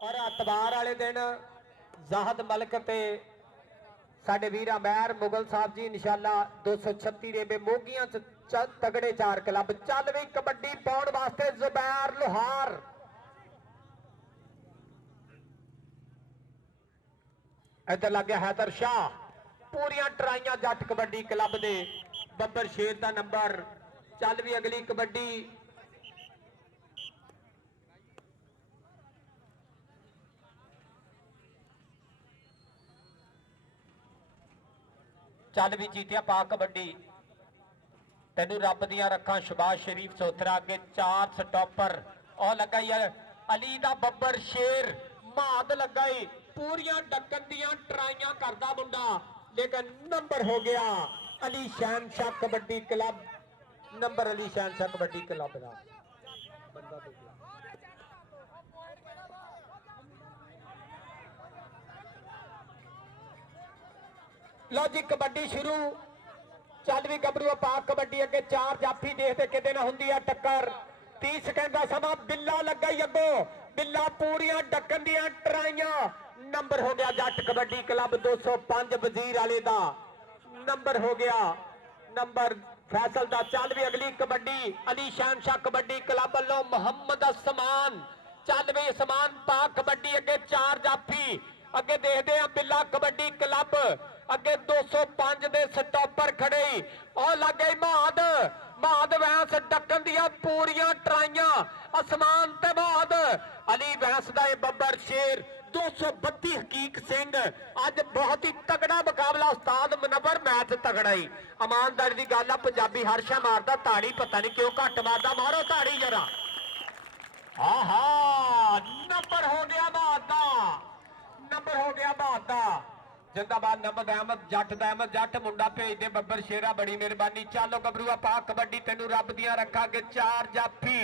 और एतवार वाले दिन जाहद मलक ते साडे वीर अमैर मुगल साहब जी इंशाअल्लाह 236 रेबे मोगियां तगड़े 4 क्लब चल भी कबड्डी पाउण वास्ते जुबैर लोहार इधर लग गया हैदर शाह पूरियां ट्राइयां जट कबड्डी क्लब दे बब्बर शेर का नंबर चल भी अगली कबड्डी चल भी जीतिया पा कबड्डी तेनू रब दियां रखां शबाज शरीफ सोथरा अगे 4 स्टॉपर और लगा यार अली दा बब्बर शेर माद लगा पूरियां डकन दियां ट्राइयां करदा मुंडा लेकिन नंबर हो गया Ali Shahan Shah kabaddi club number Ali Shahan Shah kabaddi club का बंदा लो जी कबड्डी शुरू चल भी गबरू पा कबड्डी अगे 4 जाफी देखते कि होंगी है टक्कर 30 सेकंड का समा बिल्ला लगा ही अगो बिल्ला पूरियां डकन दियां ट्राइयां नंबर हो गया जट कबड्डी क्लब 205 वजीर वाले का नंबर हो गया नंबर फैसल का चल भी अगली कबड्डी अली शहन शाह कबड्डी क्लब वालों मोहम्मद असमान चल भी असमान पा कबड्डी अगे 4 जाफी अगे देखते हैं बिल्ला कबड्डी क्लब अगे 205 दे स्टॉपर खड़े और लग गई महाद महाद वैंस डकन दिया पूरियां ट्राइयां आसमान ते महाद अली वैंस का बब्बर शेर 232 हकीक सिंह अज बहुत ही तगड़ा मुकाबला उस्ताद मुनव्वर मैच तगड़ा ही ईमानदारी की गल है पंजाबी हर शा मारदा ताड़ी पता नहीं क्यों घट मारदा मारो ताड़ी जरा आहा नंबर हो गया महाद का नंबर हो गया महाद का जिंदाबाद नमद अहमद जट मुंडा भेज दे बब्बर शेरा बड़ी मेहरबानी चलो गबरूआ पा कबड्डी तेनू रब दियां रखा के 4 जाफी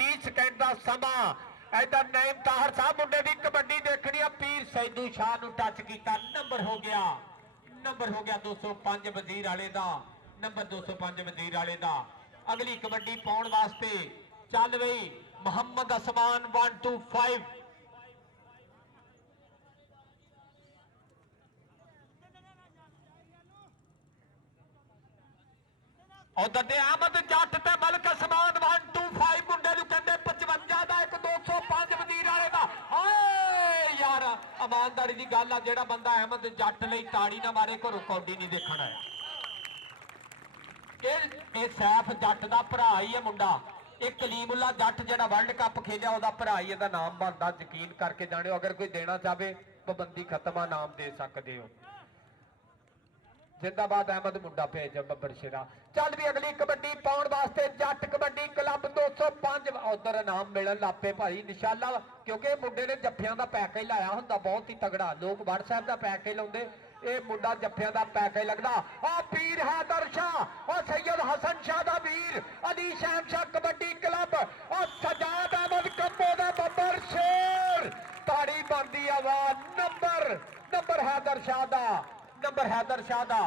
30 सेकंड का समा इधर नईम ताहर साहब मुंडे की कबड्डी देखनी पीर सैदू शाह नू टच किया नंबर हो गया 205 वजीर वाले का नंबर 205 वजीर वाले का अगली कबड्डी पाउण वास्ते चल रही मोहम्मद असमान 125 उधर दे अहमद जट ते मलक असमान 125 मुंडे नूं कहंदे 55 दा एक 205 वजीर वाले दा हाय यार ईमानदारी दी गल आ जेड़ा बंदा अहमद जट लई ताड़ी ना मारे घरों कौडी नहीं देखण आया ये सैफ जट दा भरा ही है मुंडा एक कलीमुल्ला जट जेड़ा वर्ल्ड कप खेलिया ओदा भरा ही इहदा नाम बनदा यकीन करके जाणिओ अगर कोई देना चाहे पाबंदी खत्म नाम दे सकते हो जिंदाबाद अहमद मुंडा भेज बब्बर शेरा चल भी अगली कबड्डी पाउण वास्ते जट कबड्डी क्लब 205 उधर इनाम मिलन लापे भाई निशाला क्योंकि मुंडे ने जफ्फियां का पैकेज लाया हुंदा बहुत ही तगड़ा लोग व्हाट्सएप का पैकेज लाउंदे ये मुंडा जफ्फियां का पैकेज लगदा आ पीर हैदर शाह और सैयद हसन शाह दा वीर अली शहन शाह कबड्डी क्लब और सजाद अहमद कंबो दा बब्बर शेर ताड़ी बनदी आवाज नंबर हैदर शाह दा नंबर हैदर शाह दा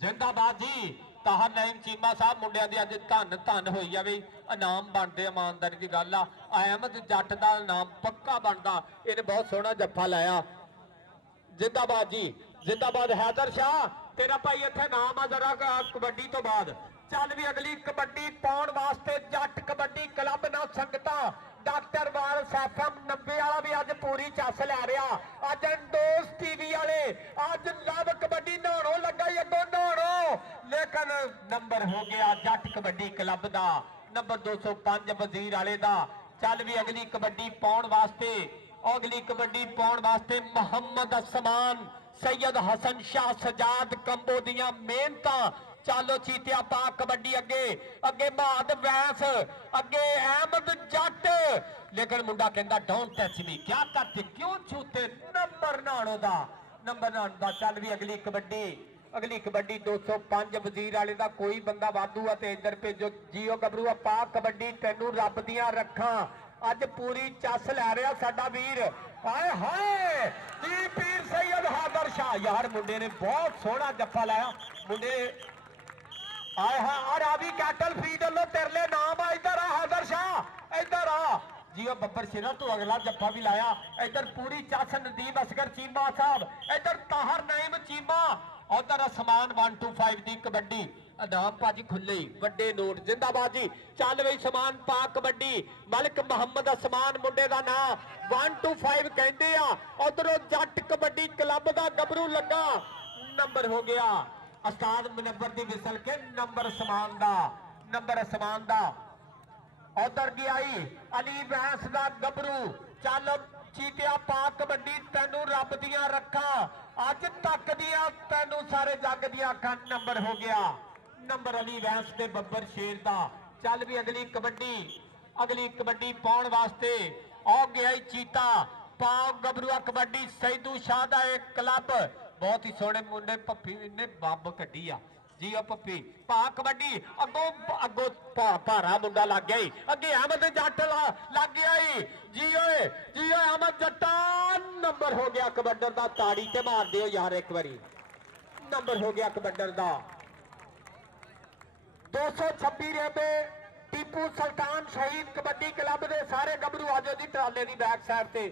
जिंदाबाद जी ताहर नईम चीमा साहब मुंडिया दी अज धन धन होई जावे इनाम बनते ईमानदारी की गल आ अहमद जट का इनाम पक्का बनता इन्हें बहुत सोहना जफ्फा लाया जिंदाबाद जी जिंदाबाद हैदर शाह तेरा भाई इत्थे नाम आ जरा कबड्डी तो बाद चल भी अगली कबड्डी पाउण वास्ते जट कबड्डी क्लब ना संगता डॉक्टर वाल एफएम 90 वाला भी अज पूरी चस लै रहा अज अंडोस टीवी वाले अज लव कबड्डी नहाणों लगा ही अगों नहाणों लेकिन नंबर हो गया जट कबड्डी क्लब का नंबर 205 वजीर वाले का चल भी अगली कबड्डी पाउण वास्ते अगली कबड्डी पाउण वास्ते मोहम्मद असमान सैयद हसन शाह सजाद कंबो दियां मेहनतां चलो चीतिया पा कबड्डी अगे अगे महाद वैस अगे अहमद जट लेकिन मुंडा कहंदा डोंट टच मी क्या करते क्यों छूते नंबर नाणो दा नंबर नाणो दा चल भी अगली कबड्डी 205 वजीर वाले का कोई बंदा वाधू है तो इधर भेजो जियो गबरू पा कबड्डी तेनू रब दियां रखां अज पूरी चस लै रहा साडा वीर हाय हाय जी पीर सैयद हैदर शाह यार मुंडे ने बहुत सोहना जफ्फा लाया मुंडे आए हाँ और अभी कैटल फीड लो तेरले नाम आ इधर हैदर शाह जियो बब्बर शेरा तो अगला जप्फा भी लाया। इधर पूरी चस नदीम असगर चीमा साहब, इधर ताहर नईम चीमा, उधर असमान 125 की कबड्डी अदाम भाजी खुले वड्डे नोट जिंदाबाद जी। चल बई समान पा कबड्डी मलिक मुहम्मद असमान मुंडे का नाम 125 कहते आ। उधरों जट कबड्डी क्लब का गबरू लगा नंबर हो गया उस्ताद मुनव्वर दी विसल के नंबर समान दा नंबर समान दा। उधर गया अली वैस का गबरू चल चीटिया पा कबड्डी तेनू रब दिया रखा अज तक दिया तेनू सारे जग दिया अखा नंबर हो गया नंबर अली वैस के बब्बर शेर का। चल भी अगली कबड्डी पाउण वास्ते आ गया चीता पाओ गबरूआ कबड्डी सैदू शाह का एक क्लब बहुत ही सोहने मुंडे पप्पी ने बंब कड्डी आ जी पप्पी पा कबड्डी अगो भारा मुंडा लग गया अगे अहमद जट लग गया जी अहमद जट्टा नंबर हो गया कबड्डर का। ताड़ी ते मार दियो यार एक बारी नंबर हो गया कबड्डर का। 226 रेबे टीपू सुल्तान शहीद कबड्डी क्लब के सारे गबरू आजो जी ट्राले की बैक साइड से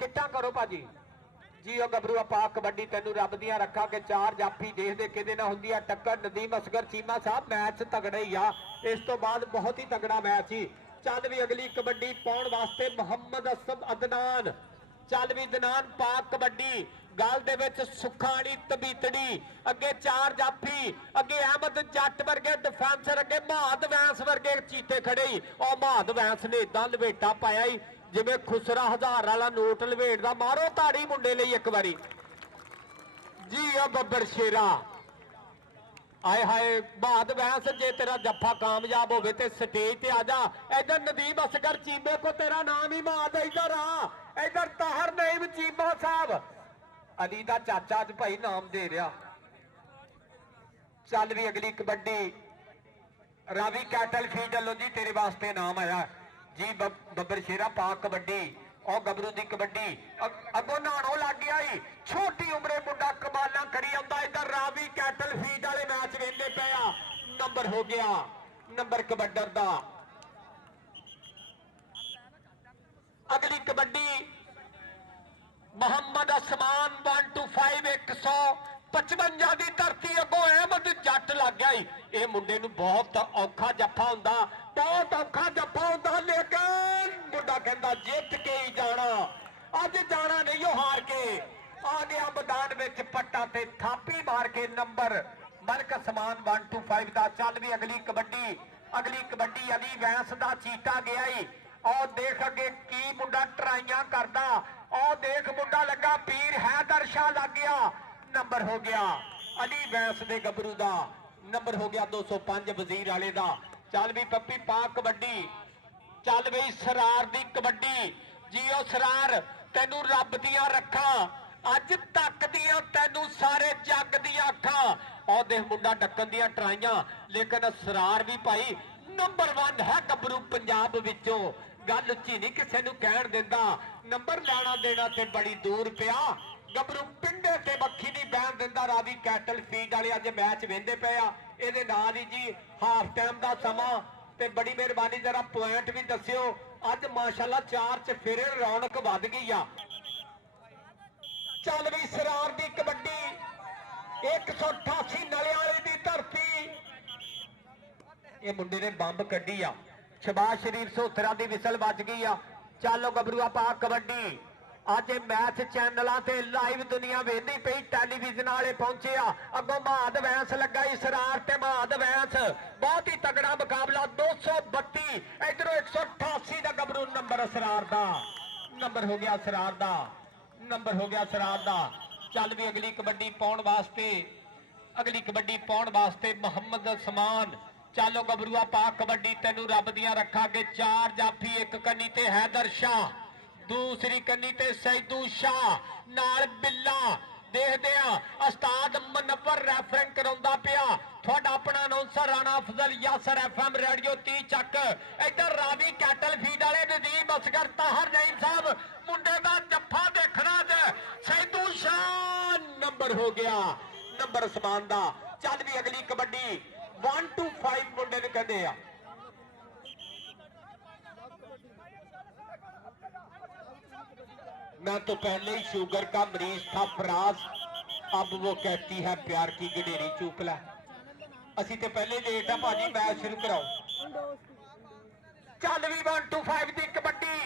किट्टा करो भाजी जी गबरू पा कबड्डी तेनू रब दिया रखा के चार जाफी देखते कि ना होंगी टक्कर नदीम असगर चीमा साहब मैच तगड़ा ही आ इस तो बाद बहुत ही तगड़ा मैच ही। चल भी अगली कबड्डी पाउण वास्ते मुहम्मद असद अदनान चल भी दनान पा कबड्डी गल दे विच सुखानी तबीतड़ी अगे चार जाफी अगे अहमद जट वर्गे डिफेंसर अगे महाद वैंस वर्गे चीते खड़े और महाद वैंस ने इदा लवेटा पाया ही जिवें खुसरा 1000 वाला नोट लवेटदा। मारो ताड़ी मुंडे लई एक बारी जी बब्बर शेरा आए हाय महाद वैंस जे तेरा जफा कामयाब होवे ते स्टेज ते आ जा। इधर नदीम असगर चीमे को तेरा नाम ही महाद इधर आ इधर ताहर नईम चीमा साहब अली दा चाचा अज भाई नाम दे रहा। चल भी अगली कबड्डी रावी कैटल फीड लो जी तेरे वास्ते नाम आया जी बब्बर शेरा पा कबड्डी और गबरू की कबड्डी अगो नहाणों लग गया छोटी उम्रे मुंडा कमाला करी आंदा। इधर रावी कैटल फीड वाले मैच वेंदे पे नंबर हो गया नंबर कबड्डर दा। अगली कबड्डी मोहम्मद असमान 125 155 की धरती अगो अहमद जट लग गया ये मुंडे नूं बहुत औखा जफा हुंदा बहुत औखा जफा हुंदा लेकिन मुंडा कहंदा जित के ही जाना अज जाना नहीं हार के आ गया मैदान में पट्टा ते थापी मार के नंबर मलक समान 125 का। चल भी अगली कबड्डी अली वैंस का चीटा गया और देख अगे की मुंडा ट्राइयां करदा और देख मुंडा लगा पीर हैदर शाह लग गया नंबर हो गया अली वैंस दे गबरू का नंबर हो गया 205 वजीर वाले का। चल भी पप्पी पा कबड्डी चल बई सरार दी कबड्डी जी ओ सरार तेनू रब दिया रखा अज तक दिया तेनू सारे जग दिया अखा और देख मुंडा डकन दिया ट्राइयां लेकिन सरार भी भाई नंबर 1 है गबरू पंजाब विचों गल उच्ची नहीं किसी नूं कहण दिंदा नंबर लैना देना ते बड़ी दूर पिया गबरू पिंडे ते बखी नहीं बहन दिंदा। रावी कैटल फीड वाले अज मैच वेंदे पे इहदे नाल ही जी हाफ टाइम का समा ते बड़ी मेहरबानी जरा पॉइंट भी दस्सिओ अज माशाअल्लाह 4 च फिर रौनक वध गई आ। चल भी सरार दी कबड्डी 188 नले वाली दी धरती ये मुंडे ने बंब कड्डी आ शबाज शरीफ सोथरा दी विसल बज गई आ। चलो गबरूआ पा कबड्डी अज मैच चैनलों से लाइव दुनिया वेंदी पई टेलीविजन वाले पहुंचे अगों महाद वैंस लगा सरार ते महाद वैंस बहुत ही तगड़ा मुकाबला 232 इधरों 188 का गबरू नंबर सरार दा नंबर हो गया सरार दा नंबर हो गया सरार दा। चल भी अगली कबड्डी पाउण वास्ते मोहम्मद समान चलो गबरूआ पा कबड्डी तेनू रब दिया रखा के चार जाफी एक कन्नी ते हैदर शाह दूसरी कन्नी ते सैदू शाह नाल बिल्ला देखदे आ उस्ताद मुनव्वर रेफरेंस कराउंदा पिया थोड़ा अपना announcer Rana Afzal Yasir FM radio 30 Chak इधर रावी कैटल फीड वाले नदीम असगर ताहर नईम साहब मुंडे का जफा देखना सैदू शाह नंबर हो गया नंबर समान दा। चल भी अगली कबड्डी 125 मुंडे ने कहते हैं मैं तो पहले ही शुगर का मरीज था फराज, अब वो कहती है प्यार की गडेरी चूक लै। असी तो पहले लेट है भाजी, मैच शुरू कराओ। चल भी 125 की कबड्डी,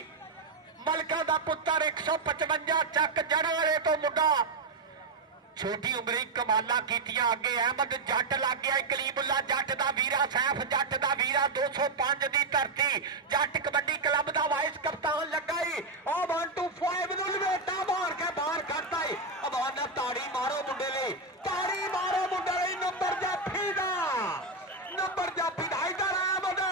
मलका दा पुत्र 155 चक जड़ वाले तो मुंडा, छोटी उम्र कमाला कीतियां, अगे अहमद जट लग गया, कलीमुल्ला जट दा वीरा, सैफ जट दा वीरा, 205 दी धरती, जट कबड्डी क्लब दा वाइस कप्तान लगा ही। 125 नूं लपेटा मार के बाहर करता ही। अबान ताड़ी मारो मुंडे लई, ताड़ी मारो मुंडे लई। नंबर जाफी दा, नंबर जाफी दा। इधर अहमद,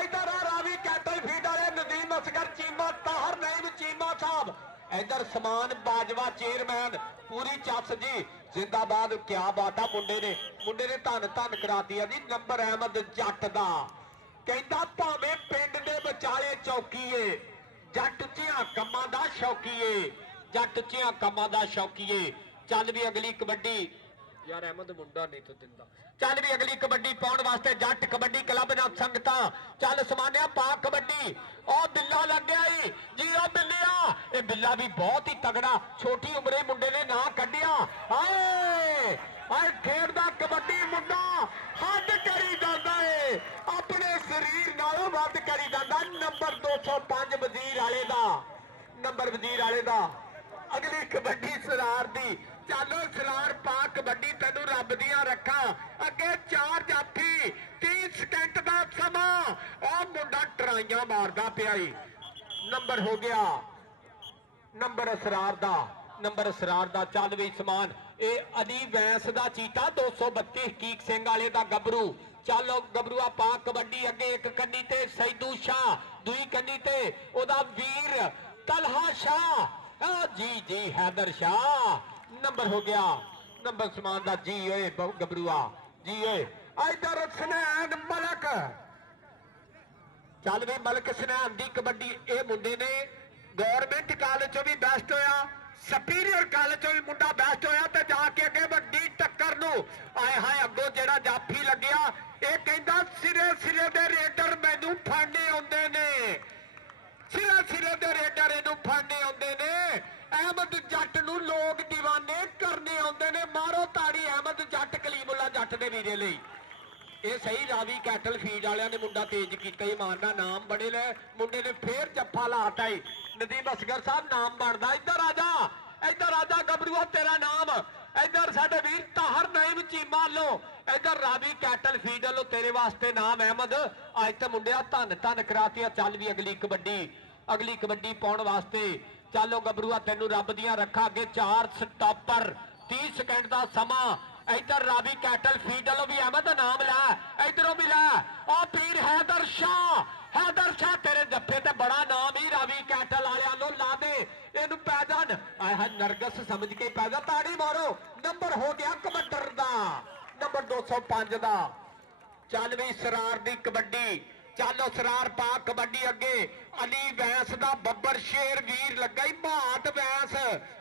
इधर रावी कैटल फीड वाले नदीम असगर चीमा, ताहर नईम चीमा साहब, इधर समान बाजवा चेयरमैन पूरी चस जी जिंदाबाद। क्या बात है, मुंडे ने धन धन कराती है जी। नंबर अहमद जट दा कहता भावें पिंड दे विचाले चौकीए, जट उच्चियां कम्मां दा शौकीए, जट उच्चियां कम्मां दा शौकीए। चल भी अगली कबड्डी, यार अहमद मुंडा नहीं तो दिंदा। चल भी अगली कबड्डी पाउण वास्ते जट कबड्डी क्लब नाल संगता। चल समानिया पा कबड्डी। ओ बिल्ला लग गया ही जी, ओ बिल्लिया, ये बिल्ला भी बहुत ही तगड़ा, छोटी उम्रे मुंडे ने ना कढ़िया। हाय हाय खेडदा कबड्डी मुंडा हद करी जांदा है, अपने शरीर नालों वध करी जांदा। नंबर 205 वजीर वाले दा, नंबर वजीर वाले दा। अगली कबड्डी सरार दी, चलो सरार पा कबड्डी, तेनू रब दियां रखा। अगे 4 जाफी, 30 सेकंड का समा। और मुंडा ट्राइयां मारदा पिया ही। नंबर हो गया, नंबर असरार दा, नंबर असरार दा। चल भी समान, ए अली वैंस दा चीता, 232 हकीक सिंह वाले दा गबरू। चलो गबरूआ पा कबड्डी, अगे एक कन्नी ते सैदू शाह, दूई कन्नी ते ओदा वीर तलहा शाह, जी जी हैदर शाह। नंबर हो गया, नंबर समान दा जी ओए गबरूआ जी ओए। इधर सुनैन मलक, चल भी मलक सुनैन दी कबड्डी। ए मुंडे ने गौरमेंट कॉलेज चो भी बेस्ट होया, सुपीरियर कॉलेज चो भी मुंडा बेस्ट होया, ते जाके अगे वड्डी टक्कर नूं आए हाय अगो जेड़ा जाफी लग्या, ये कहंदा सिरे सिरे दे रेडर मैनू फड़ने आउंदे ने, सिरे सिरे दे रेडर इनू फड़ने आउंदे ने। अहमद जट नूं लोग दीवाने करने आउंदे ने। मारो ताड़ी अहमद जट कलीमुल्ला जट दे वीरे लई। ये सही रावी कैटल फीड वाले ने मुंडा तेज किया ही, मारना नाम बने ले। मुंडे ने फिर जफ्फा लाता ही। नदीम असगर साहब नाम बनता। इधर आजा, इधर आजा गबरूआ, तेरा नाम। इधर साडे वीर ताहर नईम चीमा लो, इधर रावी कैटल फीड लो, तेरे वास्ते नाम अहमद। अज तो मुंडिया धन धन कराती। चल भी अगली कबड्डी, अगली कबड्डी पाउण वास्ते। चलो गबरूआ तेनू रब दियां रखा। अगे 4 स्टॉपर, 30 सेकंड का समा। इधर रावी कैटल फीड लो भी अहमद नाम लै, इधरों भी लै। ओ पीर हैदर शाह, हैदर शाह तेरे जफे ते बड़ा नाम ही रावी कैटल वालियां नो ला दे। इनू पैदन आह नरगस समझ के पैदा। ताड़ी मारो। नंबर हो गया कबड्डर दा, नंबर 205 दा। चल भी सरार दी कबड्डी, चलो सरार पा कबड्डी। अगे अली वैंस दा बब्बर शेर वीर लगा ही। महाद वैंस,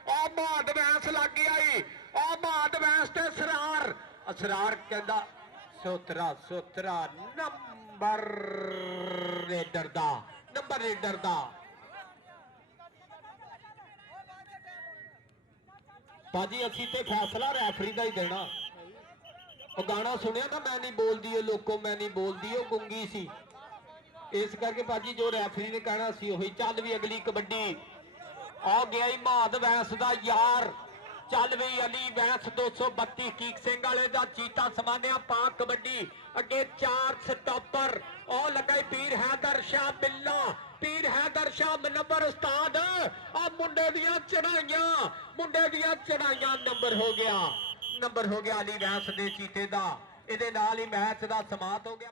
ओ महाद वैंस लग गया ही। ओ महाद वैंस ते सरार, सरार कहंदा सोतरा सोतरा। नंबर रेडर दा, नंबर रेडर दा। भाजी असी ते फैसला रैफरी का ही देना। वो गाना सुनिया ना, मैं नहीं बोलती है लोगों, मैं नहीं बोलती, वो गुंगी सी, इस करके भाजी जो रैफरी ने कहना सी वही। चल भी अगली कबड्डी, आ गया ही महाद वैंस दा यार। चल भी अली वैंस 232 हकीक सिंह वाले दा चीता समानिया पा कबड्डी। अगे 4 स्टॉपर, ओ लगा पीर हैदर शाह बिल्ला, पीर हैदर शाह नंबर उस्ताद। आ मुंडे दियां चढ़ाइयां, मुंडे दियां चढ़ाइयां। नंबर हो गया, नंबर हो गया अली वैंस दे चीते दा। इहदे नाल ही मैच दा समाप्त हो गया।